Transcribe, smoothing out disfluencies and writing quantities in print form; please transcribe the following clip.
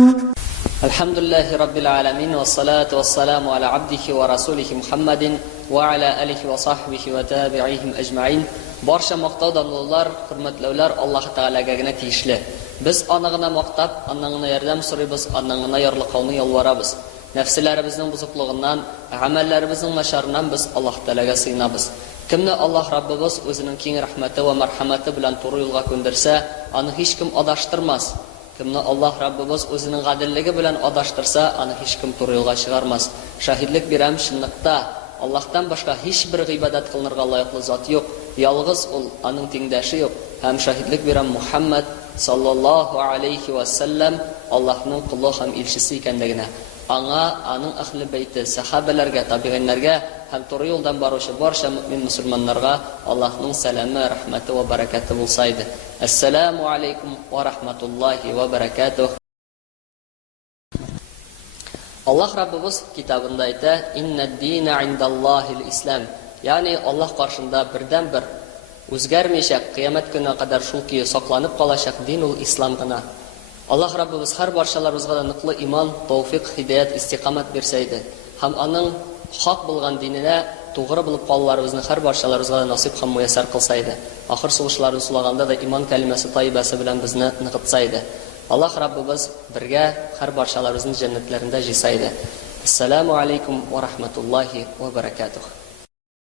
Alhamdulillahi Rabbil Alamin wa salatu wa salamu ala abdihi wa rasulihi Muhammadin wa ala alihi wa sahbihi wa tabi'ihim ajma'in. Barcha maqtov danlılar, hurmatlovlar Alloh taolagagina tegishli. Biz onig'ini maqtab, oningni yordam so'raymiz, oningni yorliqovni yolvoramiz. Nafsalarimizning buzuqligidan, amallarimizning nasharidan biz Alloh taolaga sığınamiz. Kimni Alloh Rabbimiz o'zining keng rahmati va marhamati bilan to'g'ri yo'lga ko'ndirsa, uni hech kim adashtirmas. Kimni Alloh Rabbimiz o'zining adilligi bilan adashtirsa, uni hech kim to'g'ri yo'lga chiqarmas. Shahidlik beram shunliqda Allohdan boshqa hech bir ibodat qilinirga loyiqli zot yo'q. Yolg'iz ul, uning tengdoshi yo'q. Ham shahidlik beram Muhammad sallallohu alayhi va sallam Allohning quli ham elchisi ekanligini, anga, aning ahli bayti, sahabalarga, tabi'inlarga ham to'g'ri yo'ldan boruvchi barcha mu'min musulmonlarga Allohning salami, rahmati va barakati bo'lsaydi. Assalomu alaykum va rahmatullohi va barakatuh. Alloh Rabbimiz kitobida aytadi: "Innad-dina 'indallohil islam." Ya'ni Alloh qarshısında birdan bir o'zgarmaycha qiyomat kuniga qadar shulki saqlanib qolashaq dinul islom gina. Alloh Rabbimiz har barchalarimizga niqli iymon, tavfiq, hidoyat, istiqomat bersaydi, ham uning haq bo'lgan dinine to'g'ri bilib qollarimizni har barchalarimizga nasib ham muyassar qilsaydi. Oxir sug'ishlarni sulaganda da iymon kalimasi toyibasi bilan bizni niqitsaydi. Alloh Rabbimiz birga har barchalarimizni jannatlarida jisaydi. Assalomu alaykum va rahmatullohi va barakatuh.